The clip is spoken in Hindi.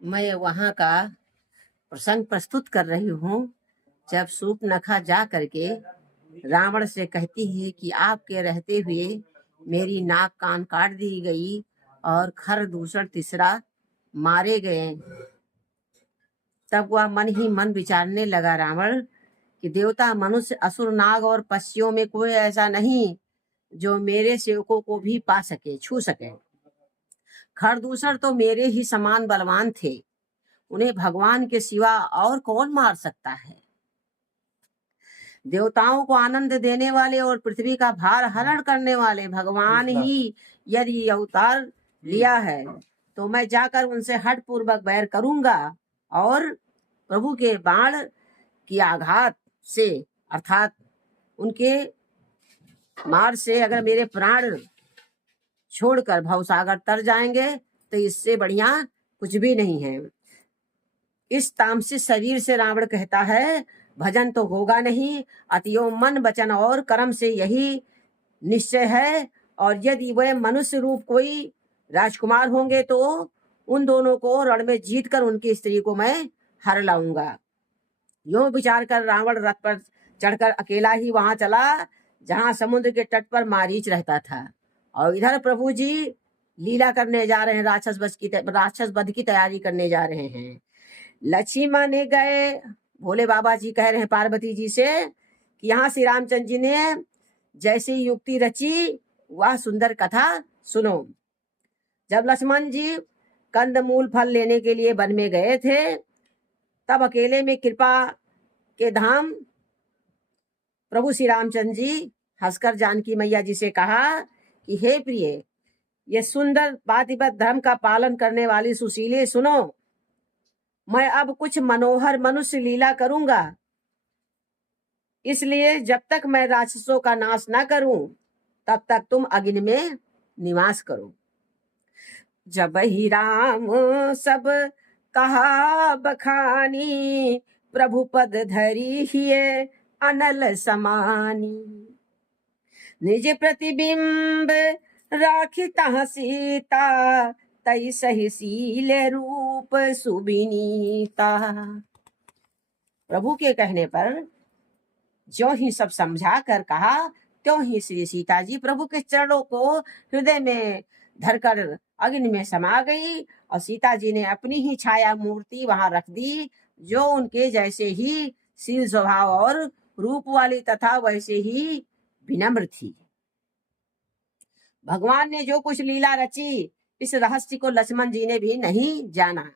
मैं वहाँ का प्रसंग प्रस्तुत कर रही हूँ जब शूर्पणखा जा करके रावण से कहती है कि आपके रहते हुए मेरी नाक कान काट दी गई और खर दूसर तीसरा मारे गए। तब वह मन ही मन विचारने लगा रावण कि देवता मनुष्य असुर नाग और पक्षियों में कोई ऐसा नहीं जो मेरे सेवकों को भी पा सके छू सके। खरदूसर तो मेरे ही समान बलवान थे, उन्हें भगवान के सिवा और कौन मार सकता है। देवताओं को आनंद देने वाले और पृथ्वी का भार हरण करने वाले भगवान ही यदि अवतार लिया है तो मैं जाकर उनसे हठ पूर्वक बैर करूंगा और प्रभु के बाण की आघात से अर्थात उनके मार से अगर मेरे प्राण छोड़कर भवसागर तर जाएंगे तो इससे बढ़िया कुछ भी नहीं है। इस तामसिक शरीर से रावण कहता है भजन तो होगा नहीं, अतियो मन वचन और कर्म से यही निश्चय है। और यदि वह मनुष्य रूप कोई राजकुमार होंगे तो उन दोनों को रण में जीत कर उनकी स्त्री को मैं हर लाऊंगा। यूं विचार कर रावण रथ पर चढ़कर अकेला ही वहां चला जहां समुद्र के तट पर मारीच रहता था। और इधर प्रभु जी लीला करने जा रहे हैं, राक्षस वध की तैयारी करने जा रहे हैं। लक्ष्मण गए, भोले बाबा जी कह रहे हैं पार्वती जी से कि यहाँ श्री रामचंद्र जी ने जैसी युक्ति रची वह सुंदर कथा सुनो। जब लक्ष्मण जी कंदमूल फल लेने के लिए वन में गए थे तब अकेले में कृपा के धाम प्रभु श्री रामचंद्र जी हंसकर जानकी मैया जी से कहा कि हे प्रिय, ये सुंदर पातिव्रत धर्म का पालन करने वाली सुशीले सुनो, मैं अब कुछ मनोहर मनुष्य लीला करूंगा, इसलिए जब तक मैं राक्षसों का नाश ना करूं तब तक तुम अग्नि में निवास करो। जब ही राम सब कहा बखानी, प्रभु पद धरी हिय अनल समानी। निज प्रतिबिंब राखी तह सीता, तई सहीशील रूप सुबिनीता। प्रभु के कहने पर जो ही सब समझा कर कहा त्यों ही श्री सीता जी प्रभु के चरणों को हृदय में धरकर अग्नि में समा गई और सीता जी ने अपनी ही छाया मूर्ति वहां रख दी जो उनके जैसे ही शील स्वभाव और रूप वाली तथा वैसे ही विनम्र थी। भगवान ने जो कुछ लीला रची इस रहस्य को लक्ष्मण जी ने भी नहीं जाना।